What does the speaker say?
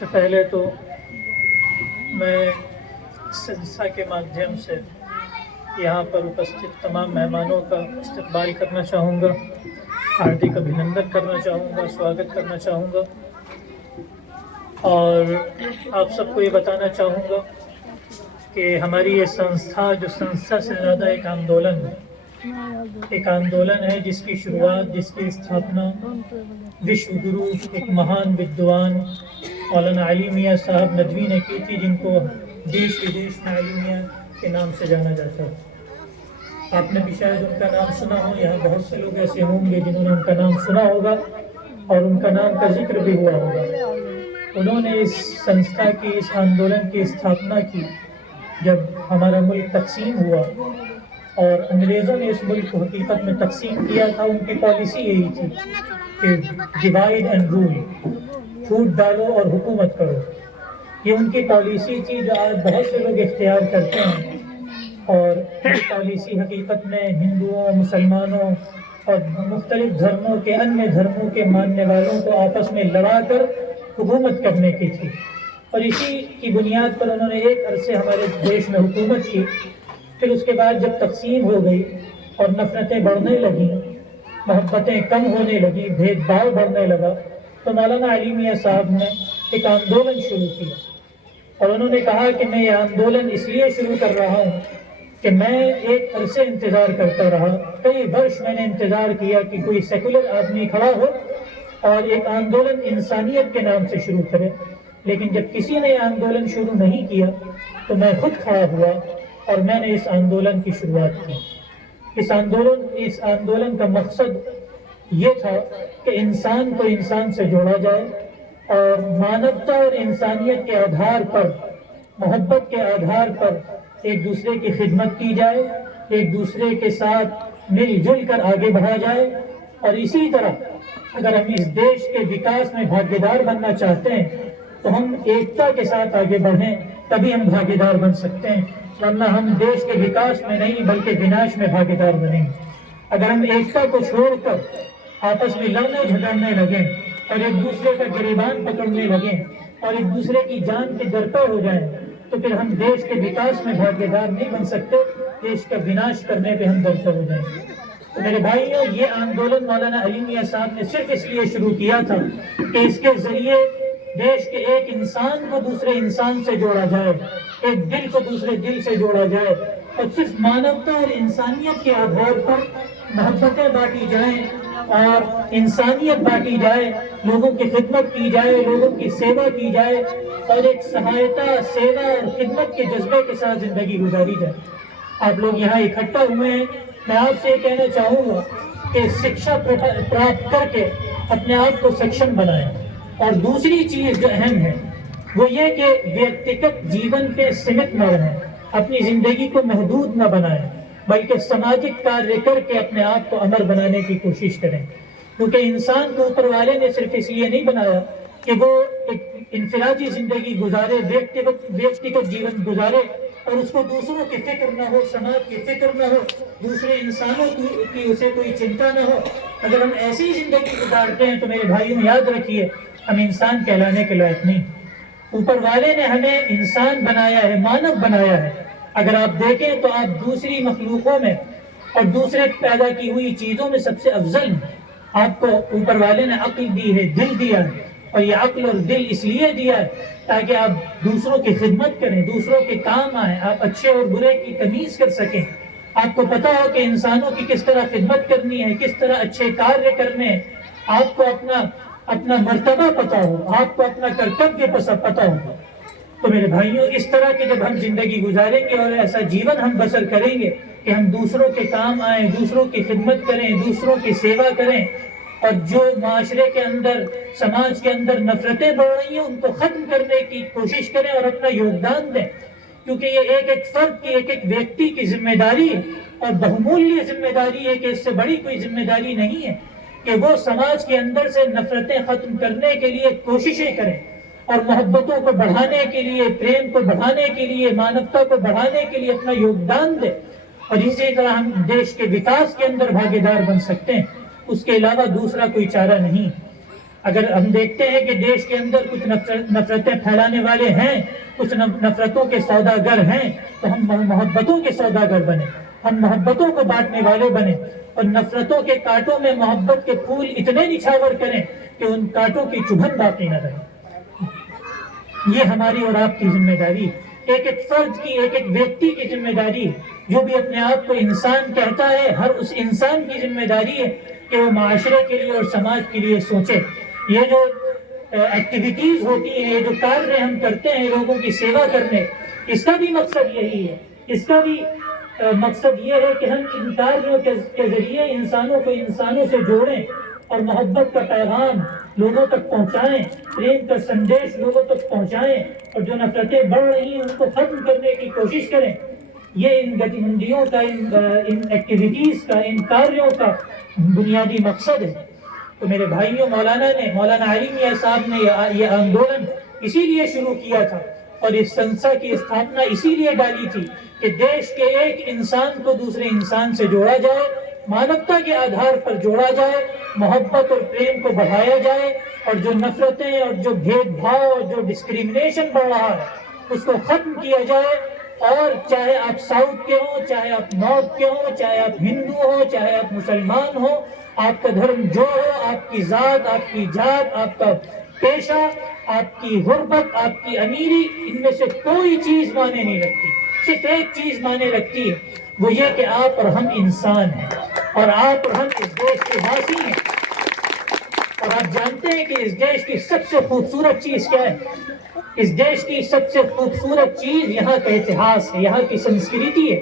سے پہلے تو میں संस्था के माध्यम से यहाँ पर उपस्थित तमाम मेहमानों का इस्तकबाल करना चाहूँगा, हार्दिक अभिनंदन करना चाहूँगा, स्वागत करना चाहूँगा और आप सबको ये बताना चाहूँगा कि हमारी ये संस्था जो संस्था से ज़्यादा एक आंदोलन है जिसकी शुरुआत, जिसकी स्थापना विश्व गुरु एक महान विद्वान मौलाना अली मियाँ साहब नदवी ने की थी, जिनको देश विदेश में अली मियाँ के नाम से जाना जाता है। आपने भी शायद उनका नाम सुना हो, यहाँ बहुत से लोग ऐसे होंगे जिन्होंने उनका नाम सुना होगा और उनका नाम का जिक्र भी हुआ होगा। उन्होंने इस संस्था की, इस आंदोलन की स्थापना की जब हमारा मुल्क तकसीम हुआ और अंग्रेज़ों ने इस मुल्क को हकीकत में तकसीम किया था। उनकी पॉलिसी यही थी कि डिवाइड एंड रूल, फूट डालो और हुकूमत करो। ये उनकी पॉलिसी थी जो आज बहुत से लोग इख्तियार करते हैं और ये पॉलिसी हकीकत में हिंदुओं, मुसलमानों और मुख्तलिफ धर्मों के, अन्य धर्मों के मानने वालों को आपस में लड़ा कर हुकूमत करने की थी। और इसी की बुनियाद पर उन्होंने एक अरसे हमारे देश में हुकूमत की। फिर उसके बाद जब तकसीम हो गई और नफ़रतें बढ़ने लगीं, मोहब्बतें कम होने लगी, भेदभाव बढ़ने लगा, तो मौलाना अली मियाँ साहब ने एक आंदोलन शुरू किया और उन्होंने कहा कि मैं ये आंदोलन इसलिए शुरू कर रहा हूँ कि मैं एक अरसे इंतज़ार करता रहा, कई वर्ष मैंने इंतज़ार किया कि कोई सेकुलर आदमी खड़ा हो और एक आंदोलन इंसानियत के नाम से शुरू करे। लेकिन जब किसी ने आंदोलन शुरू नहीं किया तो मैं खुद खड़ा हुआ और मैंने इस आंदोलन की शुरुआत की। इस आंदोलन का मकसद ये था कि इंसान को इंसान से जोड़ा जाए और मानवता और इंसानियत के आधार पर, मोहब्बत के आधार पर एक दूसरे की खिदमत की जाए, एक दूसरे के साथ मिलजुल कर आगे बढ़ा जाए। और इसी तरह अगर हम इस देश के विकास में भागीदार बनना चाहते हैं तो हम एकता के साथ आगे बढ़ें, तभी हम भागीदार बन सकते हैं, वरना हम देश के विकास में नहीं बल्कि विनाश में भागीदार बनेंगे। अगर हम एकता को छोड़कर आपस में लड़ने झगड़ने लगें और एक दूसरे का गिरेबान पकड़ने लगें और एक दूसरे की जान के दरपे हो जाएं, तो फिर हम देश के विकास में भागीदार नहीं बन सकते, देश का विनाश करने पे हम दरपे हो जाएंगे। तो मेरे भाइयों, ये आंदोलन मौलाना अली मियाँ साहब ने सिर्फ इसलिए शुरू किया था कि इसके जरिए देश के एक इंसान को दूसरे इंसान से जोड़ा जाए, एक दिल को दूसरे दिल से जोड़ा जाए और सिर्फ मानवता और इंसानियत के आधार पर मोहब्बतें बांटी जाएं और इंसानियत बांटी जाए, लोगों की खिदमत की जाए, लोगों की सेवा की जाए और एक सहायता, सेवा और खिदमत के जज्बे के साथ ज़िंदगी गुजारी जाए। आप लोग यहाँ इकट्ठा हुए हैं, मैं आपसे कहना चाहूँगा कि शिक्षा प्राप्त करके अपने आप को सक्षम बनाएं। और दूसरी चीज़ जो अहम है वो ये कि व्यक्तिगत जीवन पे सीमित न रहें, अपनी ज़िंदगी को महदूद न बनाएं, बल्कि सामाजिक कार्य करके अपने आप को अमर बनाने की कोशिश करें। क्योंकि इंसान को ऊपर वाले ने सिर्फ इसलिए नहीं बनाया कि वो एक इनफरादी ज़िंदगी गुजारे, व्यक्तिगत जीवन गुजारे और उसको दूसरों की फिक्र न हो, समाज की फिक्र न हो, दूसरे इंसानों की उसे कोई चिंता न हो। अगर हम ऐसी ज़िंदगी गुजारते हैं तो मेरे भाइयों याद रखिए, हम इंसान कहलाने के लायक नहीं। ऊपर वाले ने हमें इंसान बनाया है, मानव बनाया है। अगर आप देखें तो आप दूसरी मखलूकों में और दूसरे पैदा की हुई चीज़ों में सबसे अफजल हैं। आपको ऊपर वाले ने अक्ल दी है, दिल दिया है और ये अक्ल और दिल इसलिए दिया है ताकि आप दूसरों की खिदमत करें, दूसरों के काम आए, आप अच्छे और बुरे की तमीज़ कर सकें। आपको पता हो कि इंसानों की किस तरह खिदमत करनी है, किस तरह अच्छे कार्य करने हैं, आपको अपना मर्तबा पता हो, आपको अपना कर्तव्य पता हो। तो मेरे भाइयों, इस तरह की जब हम जिंदगी गुजारेंगे और ऐसा जीवन हम बसर करेंगे कि हम दूसरों के काम आए, दूसरों की खिदमत करें, दूसरों की सेवा करें और जो माशरे के अंदर, समाज के अंदर नफरतें बढ़ रही हैं उनको ख़त्म करने की कोशिश करें और अपना योगदान दें। क्योंकि ये एक एक फर्द की, एक एक व्यक्ति की जिम्मेदारी है और बहुमूल्य जिम्मेदारी है कि इससे बड़ी कोई जिम्मेदारी नहीं है कि वो समाज के अंदर से नफरतें ख़त्म करने के लिए कोशिशें करें और मोहब्बतों को बढ़ाने के लिए, प्रेम को बढ़ाने के लिए, मानवता को बढ़ाने के लिए अपना योगदान दें। और इसी तरह हम देश के विकास के अंदर भागीदार बन सकते हैं, उसके अलावा दूसरा कोई चारा नहीं। اگر ہم دیکھتے ہیں کہ دیش کے اندر کچھ نفرتیں پھیلانے والے ہیں، کچھ نفرتوں کے سوداگر ہیں، تو ہم محبتوں کے سوداگر بنیں، ہم محبتوں کو بانٹنے والے بنیں، اور نفرتوں کے کانٹوں میں محبت کے پھول اتنے نچھاور کریں کہ ان کانٹوں کی چبھن باقی نہ رہے۔ یہ ہماری اور آپ کی ذمہ داری، ایک ایک فرد کی، ایک ایک ویکتی کی ذمہ داری، جو بھی اپنے آپ کو انسان کہتا ہے، ہر اس انسان کی ذمہ داری ہے کہ وہ معاشرے کے لیے اور سماج کے لیے سوچے۔ یہ جو ایکٹیویٹیز ہوتی ہیں، یہ جو کاریہ ہم کرتے ہیں لوگوں کی سیوا کرنے، اس کا بھی مقصد یہی ہے، اس کا بھی مقصد یہ ہے کہ ہم ان کاریوں کے ذریعے انسانوں کو انسانوں سے جوڑیں اور محبت کا پیغام لوگوں تک پہنچائیں، پریم کا سندیش لوگوں تک پہنچائیں، اور جو نفرتیں بڑھ رہی ہیں ان کو ختم کرنے کی کوشش کریں۔ یہ ان گتیوندیوں کا، ان ایکٹیویٹیز کا، ان کاریوں کا بنیادی مقصد ہے۔ تو میرے بھائیوں، مولانا علی میاں صاحب نے یہ آندولن اسی لیے شروع کیا تھا، اور اس سنستھا کی استھاپنا اسی لیے ڈالی تھی کہ دیش کے ایک انسان کو دوسرے انسان سے جوڑا جائے، مانوتا کے آدھار پر جوڑا جائے، محبت اور پریم کو بڑھایا جائے، اور جو نفرتیں اور جو بھید بھاؤ اور جو ڈسکریمنیشن بڑھ رہا ہے اس کو ختم کیا جائے۔ اور چاہے آپ ساؤتھ کے ہوں، چاہے آپ نارتھ کے ہوں، چاہے آپ ہندو ہوں، چاہے آپ مسلمان ہوں، آپ کا دھرم جو ہو، آپ کی ذات، آپ کی جات، آپ کا پیشہ، آپ کی غربت، آپ کی امیری، ان میں سے کوئی چیز معنی نہیں رکھتی۔ صرف ایک چیز معنی رکھتی ہے، وہ یہ کہ آپ اور ہم انسان ہیں، اور آپ اور ہم اس دیش کے واسی ہیں۔ اور آپ جانتے ہیں کہ اس دیش کی سب سے خوبصورت چیز کیا ہے؟ اس دیش کی سب سے خوبصورت چیز یہاں کا اتہاس ہے، یہاں کی سنسکرتی ہے۔